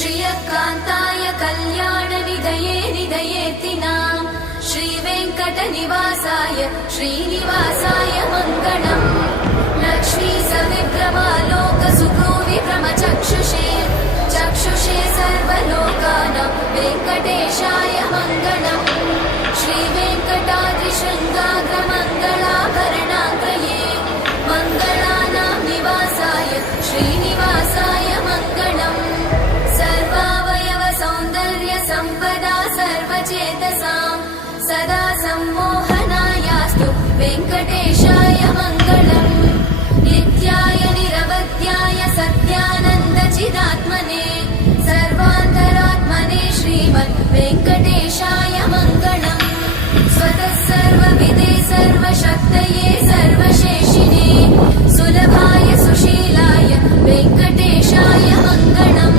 श्रियकान्ताय कल्याणनिधये निधयेतिनाम् श्रीवेङ्कटनिवासाय श्रीनिवासाय मङ्गलम् लक्ष्मी सविभ्रमालोकसुभ्रूविभ्रमचक्षुषे चक्षुषे सर्वलोकानां वेङ्कटेशाय मङ्गलम् श्रीवेङ्कटाद्रिशृङ्गाग्रमङ्गलाभरणाङ्गये मङ्गलानां निवासाय श्रीनिवासाय मङ्गलम् सर्वावयव सौन्दर्य सम्पदा सर्वचेतसां सदा सम्मोहनायास्तु वेङ्कटेशाय मङ्गलम्।